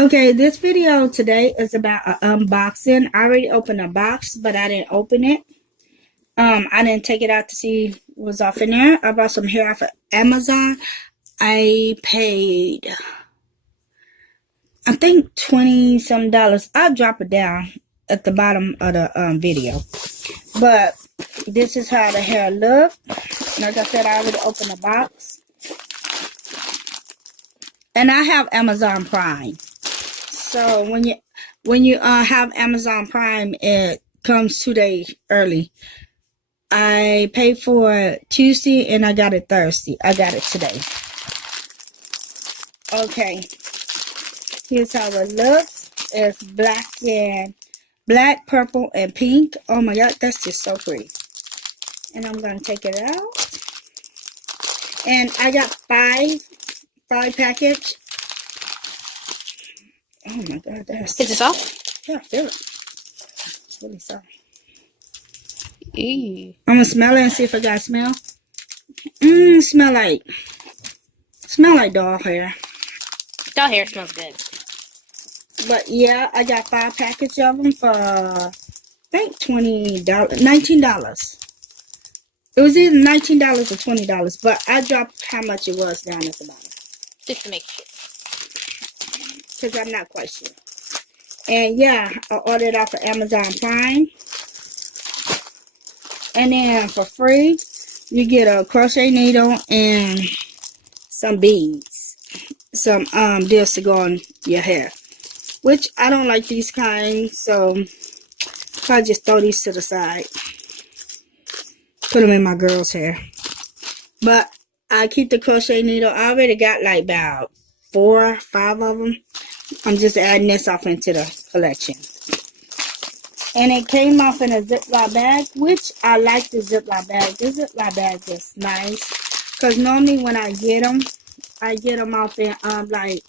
Okay, this video today is about an unboxing. I already opened a box, but I didn't open it. I didn't take it out to see what's off in there. I bought some hair off of Amazon. I paid, I think $20 some. I'll drop it down at the bottom of the video. But this is how the hair look. Like I said, I already opened the box. And I have Amazon Prime. So when you have Amazon Prime, it comes 2 days early. I paid for it Tuesday and I got it Thursday. I got it today. Okay. Here's how it looks. It's black, purple, and pink. Oh my god, that's just so pretty. And I'm gonna take it out. And I got five package. Oh my god, that's... Is it soft? Yeah, feel it. It's really soft. Ew. I'm gonna smell it and see if I got smell. Smell like doll hair. Doll hair smells good. But yeah, I got 5 packages of them for I think $19. It was either $19 or $20, but I dropped how much it was down at the bottom. Just to make sure. Because I'm not quite sure. And yeah, I ordered off of Amazon Prime. And then for free, you get a crochet needle and some beads. Some deals to go on your hair. Which I don't like these kinds, so I'll just throw these to the side. Put them in my girl's hair. But I keep the crochet needle. I already got like about 4 or 5 of them. I'm just adding this off into the collection. And it came off in a Ziploc bag, which I like the Ziploc bag. The Ziploc bag is nice. Because normally when I get them off in like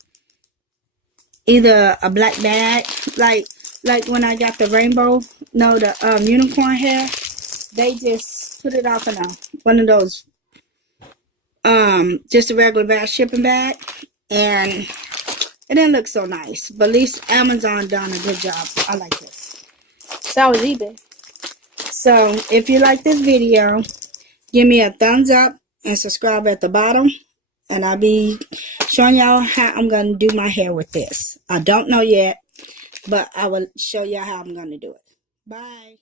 either a black bag. Like when I got the rainbow, no, the unicorn hair. They just put it off in one of those, just a regular bag, shipping bag. And it didn't look so nice. But at least Amazon done a good job. I like this. So was eBay. So if you like this video, give me a thumbs up and subscribe at the bottom. And I'll be showing y'all how I'm going to do my hair with this. I don't know yet, but I will show y'all how I'm going to do it. Bye.